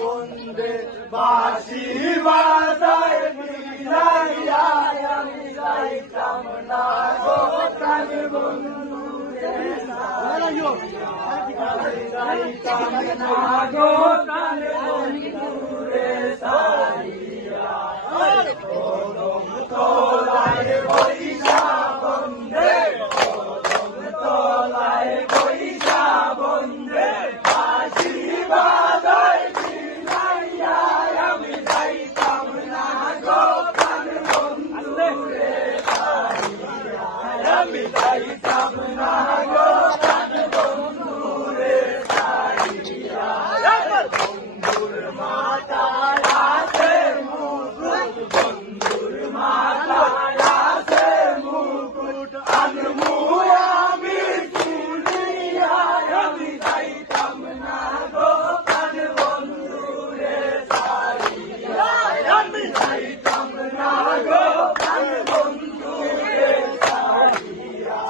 বন্দে বাঁশি বাজায় বিনাইয়া আমি যাইতাম না গো প্রাণ বন্ধু রে যাইতাম না গো প্রাণ বন্ধু রে সারিয়া কদম তলায় বৈশা বন্দে কদম তলায় বৈশা বন্দে বাঁশি বাজায় বিনাইয়া আমি যাইতাম না গো প্রাণ বন্ধু রে সারিয়া আমি যাইতাম না গো প্রাণ বন্ধু রে সারিয়া বন্ধুর মাথায় আছে মুকুট বন্ধুর মাথায় আছে মুকুট আনমু আমি চুলিয়া আমি যাইতাম না গো প্রাণ বন্ধু রে সারিয়া আমি যাইতাম না গো প্রাণ বন্ধু রে সারিয়া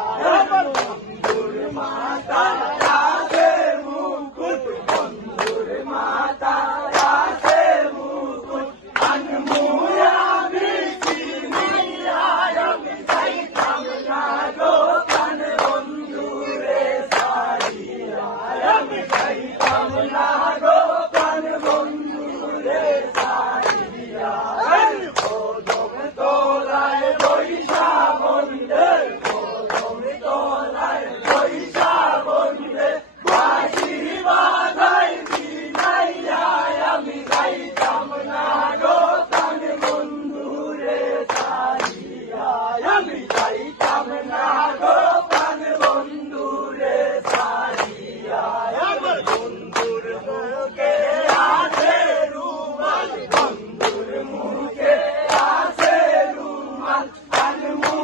বন্ধুর মাথায় আছে মুকুট বন্ধুর মাথায় আছে মুকুট আনমু আমি চিনিয়া আমি যাইতাম না গো প্রাণ বন্ধু রে সারিয়া আমি যাইতাম না গো প্রাণ বন্ধু রে সারিয়া কদম তলায় বৈশা বন্দে কদম তলায় বৈশা বন্দে বাঁশি বাজায় বিনাইয়া আমি যাইতাম না গো প্রাণ বন্ধু রে সারিয়া আমি যাইতাম না গো প্রাণ বন্ধু রে সারিয়া আমার বন্ধুর মুখে আছে রুমাল বন্ধুর মুখে আছে রুমাল আনমু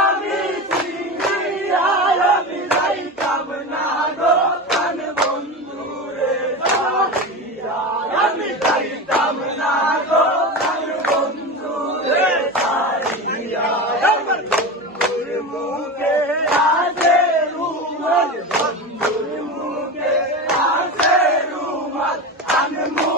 আমি চিনিয়া আমি যাইতাম না গো প্রাণ বন্ধু রে সারিয়া আমি যাইতাম না গো প্রাণ বন্ধু রে সারিয়া আমার বন্ধুর মুখে আছে রুমাল বন্ধুর মুখে আছে রুমাল আনমু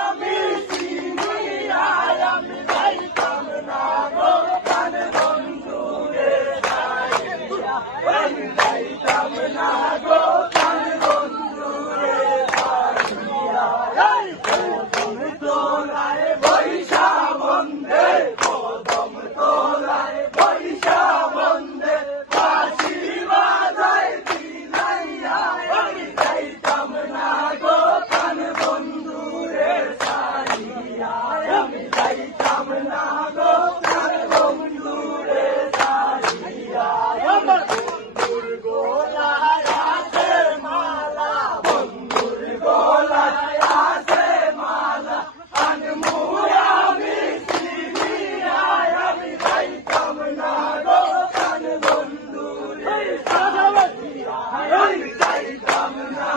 আমি চিনিয়া আমি যাইতাম না গো প্রাণ বন্ধু রে সারিয়া আমি যাইতাম না গো প্রাণ বন্ধু রে সারিয়া কদম তলায় বৈশা বন্দে কদম তলায় বৈশা বন্দে বাঁশি বাজায় বিনাইয়া আমি যাইতাম না গো প্রাণ বন্ধু রে সারিয়া আমি যাইতাম না গো প্রাণ বন্ধু রে সারিয়া আমার বন্ধুর গলায় আছে মালা বন্ধুর গলায় আছে মালা আনমু আমি চিনিয়া আমি যাইতাম না গো প্রাণ বন্ধু রে সারিয়া আমি যাইতাম না